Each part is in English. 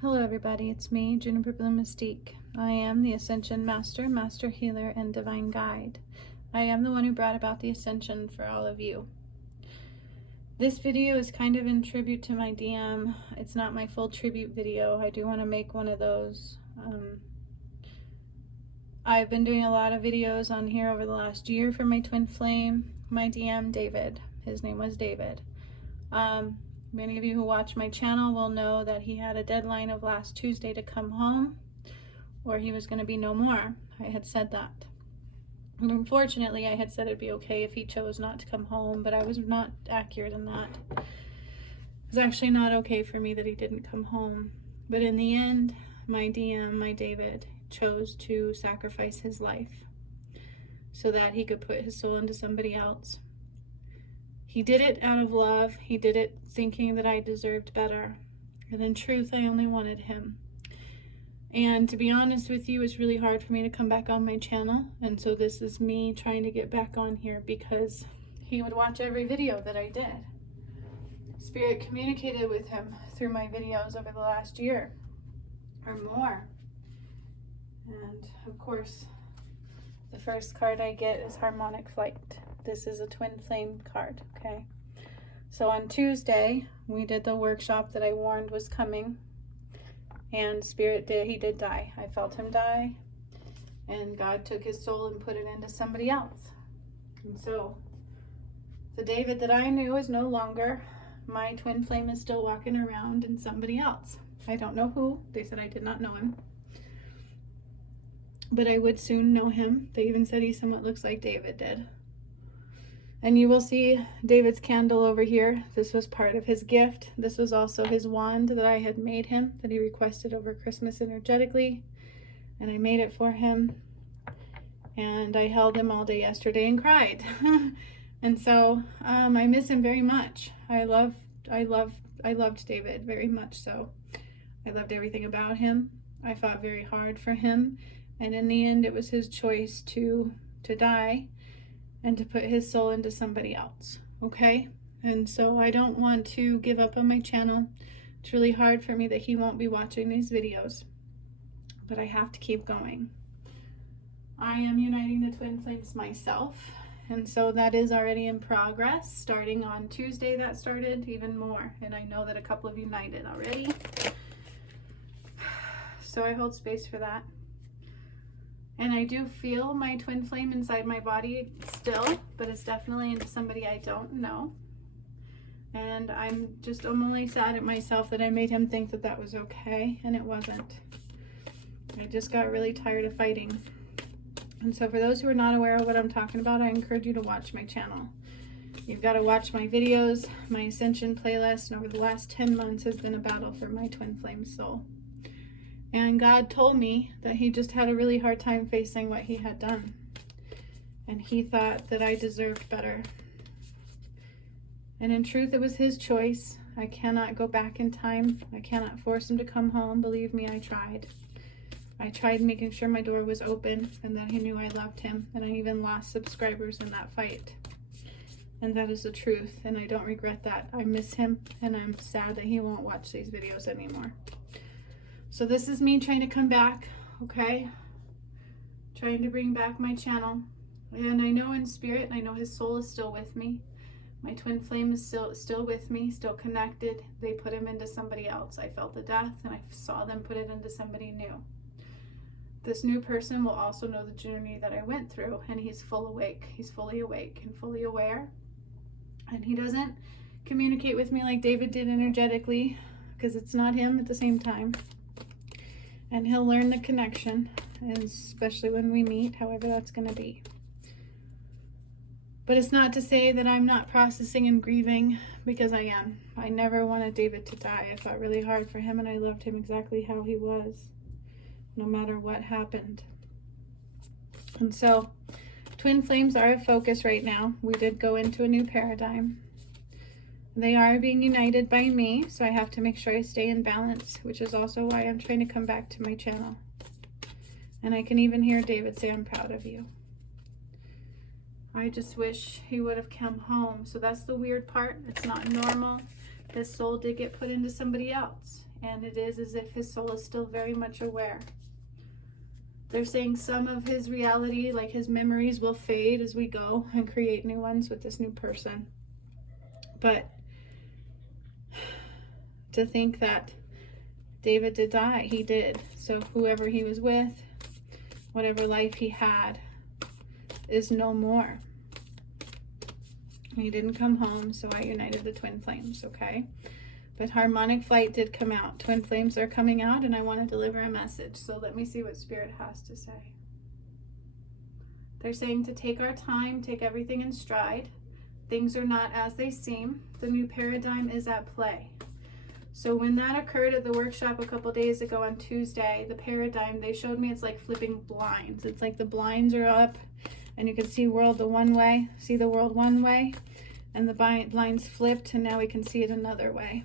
Hello everybody, it's me, Juniper Blue Mystique. I am the Ascension Master, Master Healer, and Divine Guide. I am the one who brought about the Ascension for all of you. This video is kind of in tribute to my DM. It's not my full tribute video. I do want to make one of those. I've been doing a lot of videos on here over the last year for my twin flame, my DM, David. His name was David. Many of you who watch my channel will know that he had a deadline of last Tuesday to come home, or he was going to be no more. I had said that. And unfortunately, I had said it'd be okay if he chose not to come home, but I was not accurate in that. It was actually not okay for me that he didn't come home. But in the end, my DM, my David, chose to sacrifice his life so that he could put his soul into somebody else. He did it out of love. He did it thinking that I deserved better. And in truth, I only wanted him. And to be honest with you, it's really hard for me to come back on my channel. And so this is me trying to get back on here because he would watch every video that I did. Spirit communicated with him through my videos over the last year or more. And of course, the first card I get is Harmonic Flight. This is a twin flame card, okay? So on Tuesday, we did the workshop that I warned was coming. And he did die. I felt him die. And God took his soul and put it into somebody else. And so, the David that I knew is no longer. My twin flame is still walking around in somebody else. I don't know who. They said I did not know him. But I would soon know him. They even said he somewhat looks like David did. And you will see David's candle over here. This was part of his gift. This was also his wand that I had made him, that he requested over Christmas energetically. And I made it for him. And I held him all day yesterday and cried. And so I miss him very much. I loved David very much so. I loved everything about him. I fought very hard for him. And in the end, it was his choice to die and to put his soul into somebody else, okay? And so I don't want to give up on my channel. It's really hard for me that he won't be watching these videos, but I have to keep going. I am uniting the twin flames myself, and so that is already in progress. Starting on Tuesday, that started even more, and I know that a couple of united already. So I hold space for that. And I do feel my twin flame inside my body still, but it's definitely into somebody I don't know. And I'm only sad at myself that I made him think that that was okay, and it wasn't. I just got really tired of fighting. And so for those who are not aware of what I'm talking about, I encourage you to watch my channel. You've got to watch my videos. My Ascension playlist, and over the last 10 months has been a battle for my twin flame soul. And God told me that he just had a really hard time facing what he had done. And he thought that I deserved better. And in truth, it was his choice. I cannot go back in time. I cannot force him to come home. Believe me, I tried. I tried making sure my door was open and that he knew I loved him. And I even lost subscribers in that fight. And that is the truth. And I don't regret that. I miss him. And I'm sad that he won't watch these videos anymore. So this is me trying to come back, okay? Trying to bring back my channel. And I know in spirit, and I know his soul is still with me. My twin flame is still with me, still connected. They put him into somebody else. I felt the death, and I saw them put it into somebody new. This new person will also know the journey that I went through, and he's full awake. He's fully awake and fully aware. And he doesn't communicate with me like David did energetically, because it's not him at the same time. And he'll learn the connection, and especially when we meet, however that's going to be. But it's not to say that I'm not processing and grieving, because I am. I never wanted David to die. I fought really hard for him, and I loved him exactly how he was, no matter what happened. And so, twin flames are a focus right now. We did go into a new paradigm. They are being united by me, so I have to make sure I stay in balance, which is also why I'm trying to come back to my channel. And I can even hear David say, I'm proud of you. I just wish he would have come home. So that's the weird part. It's not normal. His soul did get put into somebody else. and it is as if his soul is still very much aware. They're saying some of his reality, like his memories, will fade as we go and create new ones with this new person. But to think that David did die, he did. So whoever he was with, whatever life he had, is no more. He didn't come home, so I united the twin flames, okay? But harmonic flight did come out. Twin flames are coming out, and I want to deliver a message. So let me see what Spirit has to say. They're saying to take our time, take everything in stride. Things are not as they seem. The new paradigm is at play. So when that occurred at the workshop a couple days ago on Tuesday, the paradigm, they showed me it's like flipping blinds. It's like the blinds are up, and you can see world the one way, see the world one way, and the blinds flipped, and now we can see it another way.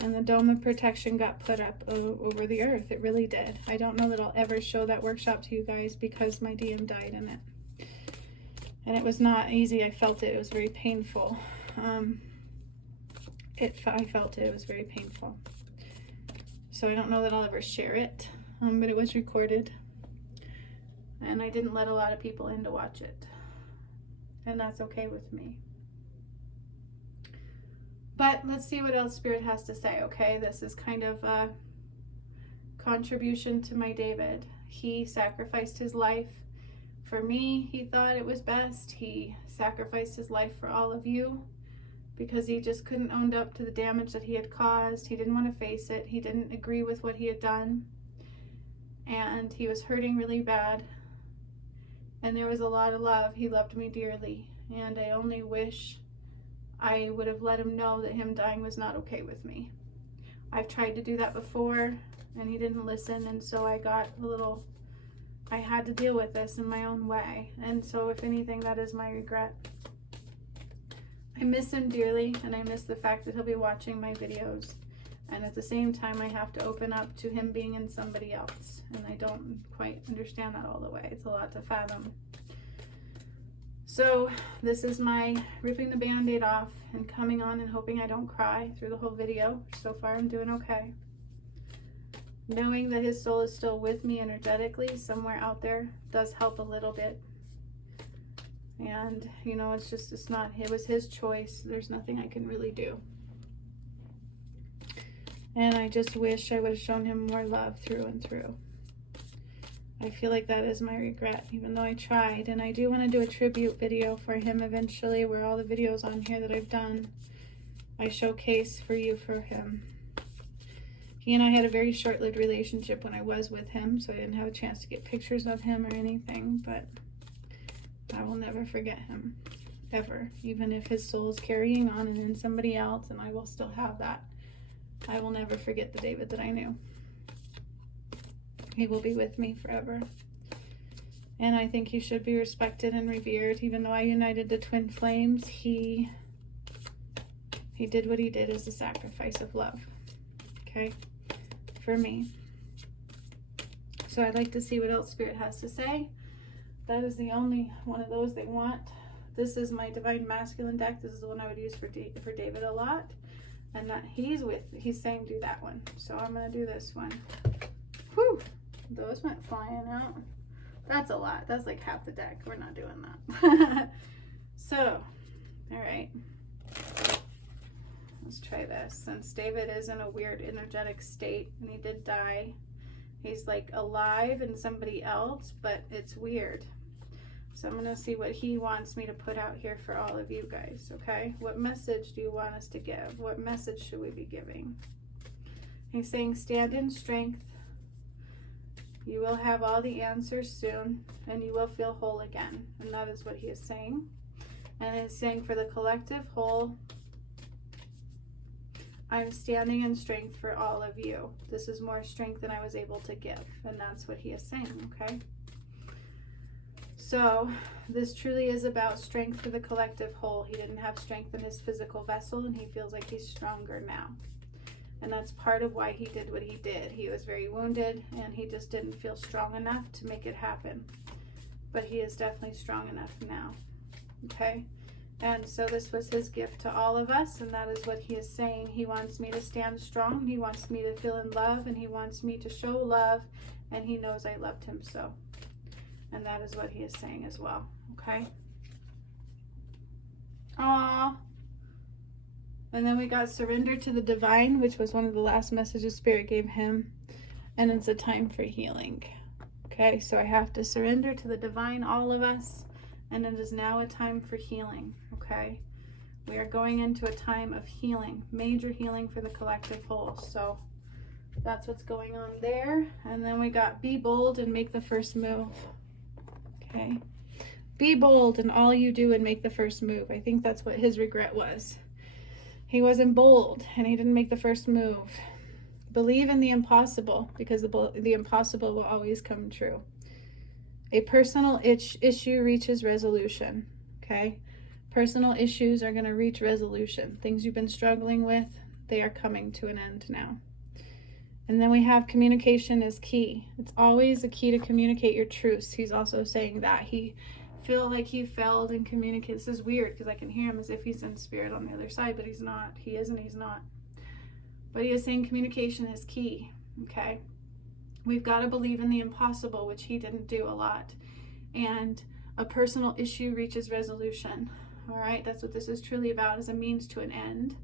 And the dome of protection got put up over the earth. It really did. I don't know that I'll ever show that workshop to you guys because my DM died in it. And it was not easy. I felt it. It was very painful. I felt it. It was very painful. So I don't know that I'll ever share it. But it was recorded. And I didn't let a lot of people in to watch it. And that's okay with me. But let's see what else Spirit has to say, okay? This is kind of a contribution to my David. He sacrificed his life for me. He thought it was best. He sacrificed his life for all of you because he just couldn't own up to the damage that he had caused. He didn't want to face it. He didn't agree with what he had done. And he was hurting really bad. And there was a lot of love. He loved me dearly. And I only wish I would have let him know that him dying was not okay with me. I've tried to do that before, and he didn't listen, and so I had to deal with this in my own way. And so if anything, that is my regret. I miss him dearly, and I miss the fact that he'll be watching my videos. And at the same time, I have to open up to him being in somebody else. And I don't quite understand that all the way. It's a lot to fathom. So this is my ripping the Band-Aid off and coming on and hoping I don't cry through the whole video. So far I'm doing okay. Knowing that his soul is still with me energetically somewhere out there does help a little bit. And you know, it was his choice. There's nothing I can really do. And I just wish I would have shown him more love through and through. I feel like that is my regret, even though I tried. And I do want to do a tribute video for him eventually, where all the videos on here that I've done, I showcase for you for him. He and I had a very short-lived relationship when I was with him, so I didn't have a chance to get pictures of him or anything, but I will never forget him, ever. Even if his soul is carrying on and in somebody else, and I will still have that, I will never forget the David that I knew. He will be with me forever. And I think he should be respected and revered. Even though I united the twin flames, he did what he did as a sacrifice of love. Okay? For me. So I'd like to see what else Spirit has to say. That is the only one of those they want. This is my Divine Masculine deck. This is the one I would use for David a lot. And that he's saying do that one. So I'm going to do this one. Whew! Those went flying out. That's a lot. That's like half the deck. We're not doing that. So, all right. Let's try this. Since David is in a weird energetic state and he did die, he's like alive in somebody else, but it's weird. So I'm going to see what he wants me to put out here for all of you guys, okay? What message do you want us to give? What message should we be giving? He's saying stand in strength. You will have all the answers soon, and you will feel whole again. And that is what he is saying. And he's saying for the collective whole, I'm standing in strength for all of you. This is more strength than I was able to give. And that's what he is saying, okay? So this truly is about strength for the collective whole. He didn't have strength in his physical vessel, and he feels like he's stronger now. And that's part of why he did what he did. He was very wounded, and he just didn't feel strong enough to make it happen. But he is definitely strong enough now. Okay? And so this was his gift to all of us, and that is what he is saying. He wants me to stand strong. He wants me to feel in love, and he wants me to show love, and he knows I loved him so. And that is what he is saying as well, okay? Aww. And then we got surrender to the divine, which was one of the last messages Spirit gave him. And it's a time for healing. Okay, so I have to surrender to the divine, all of us. And it is now a time for healing, okay? We are going into a time of healing, major healing for the collective whole. So that's what's going on there. And then we got be bold and make the first move, okay? Be bold in all you do and make the first move. I think that's what his regret was. He wasn't bold and he didn't make the first move. Believe in the impossible, because the impossible will always come true. A personal issue reaches resolution, okay? Personal issues are going to reach resolution. Things you've been struggling with, they are coming to an end now. And then we have communication is key. It's always a key to communicate your truths. He's also saying that he feel like he failed in communicate. This is weird because I can hear him as if he's in spirit on the other side, but he's not. He is and he's not. But he is saying communication is key, okay? We've got to believe in the impossible, which he didn't do a lot. And a personal issue reaches resolution, all right? That's what this is truly about, is a means to an end.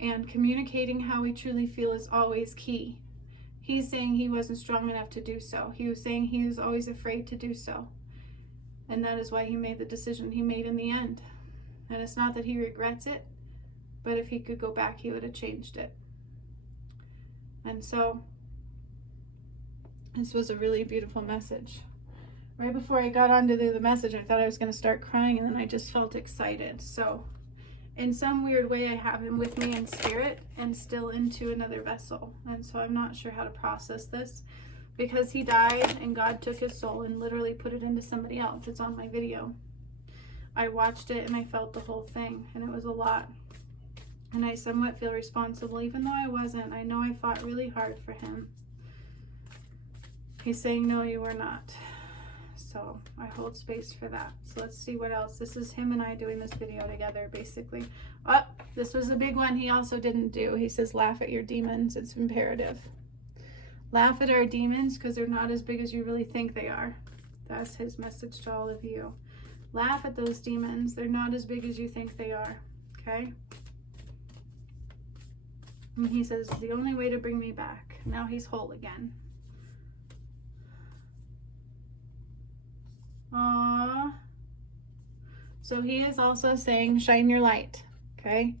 And communicating how we truly feel is always key. He's saying he wasn't strong enough to do so. He was saying he was always afraid to do so. And that is why he made the decision he made in the end. And it's not that he regrets it, but if he could go back, he would have changed it. And so this was a really beautiful message. Right before I got onto the message, I thought I was going to start crying, and then I just felt excited. So in some weird way, I have him with me in spirit and still into another vessel. And so I'm not sure how to process this, because he died and God took his soul and literally put it into somebody else. It's on my video. I watched it and I felt the whole thing, and it was a lot. And I somewhat feel responsible, even though I wasn't. I know I fought really hard for him. He's saying, no, you were not. So I hold space for that. So let's see what else. This is him and I doing this video together, basically. Oh, this was a big one he also didn't do. He says, laugh at your demons. It's imperative. Laugh at our demons because they're not as big as you really think they are. That's his message to all of you. Laugh at those demons. They're not as big as you think they are. Okay? And he says, the only way to bring me back. Now he's whole again. Aww. So he is also saying, shine your light. Okay?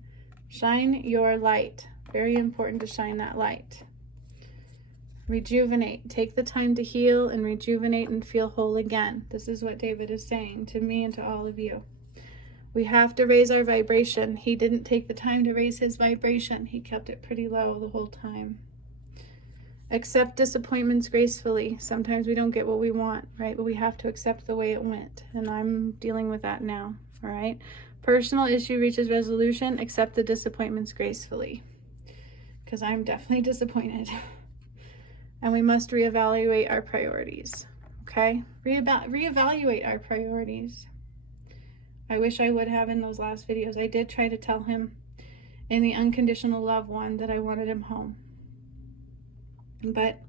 Shine your light. Very important to shine that light. Rejuvenate. Take the time to heal and rejuvenate and feel whole again. This is what David is saying to me and to all of you. We have to raise our vibration. He didn't take the time to raise his vibration. He kept it pretty low the whole time. Accept disappointments gracefully. Sometimes we don't get what we want, right? But we have to accept the way it went. And I'm dealing with that now, all right? Personal issue reaches resolution. Accept the disappointments gracefully. Because I'm definitely disappointed. And we must reevaluate our priorities, okay? Reevaluate our priorities. I wish I would have in those last videos. I did try to tell him in the unconditional love one that I wanted him home. But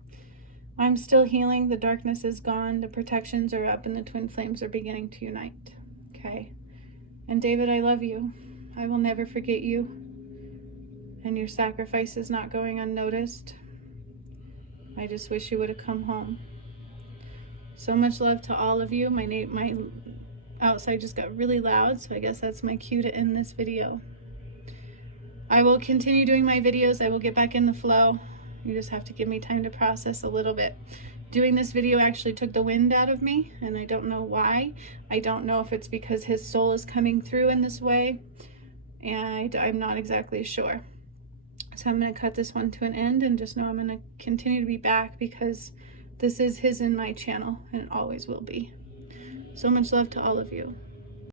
I'm still healing. The darkness is gone. The protections are up and the twin flames are beginning to unite, okay? And David, I love you. I will never forget you. And your sacrifice is not going unnoticed. I just wish you would have come home. So much love to all of you. My outside just got really loud, so I guess that's my cue to end this video. I will continue doing my videos. I will get back in the flow. You just have to give me time to process a little bit. Doing this video actually took the wind out of me, and I don't know why. I don't know if it's because his soul is coming through in this way, and I'm not exactly sure. So I'm going to cut this one to an end and just know I'm going to continue to be back because this is his and my channel, and it always will be. So much love to all of you.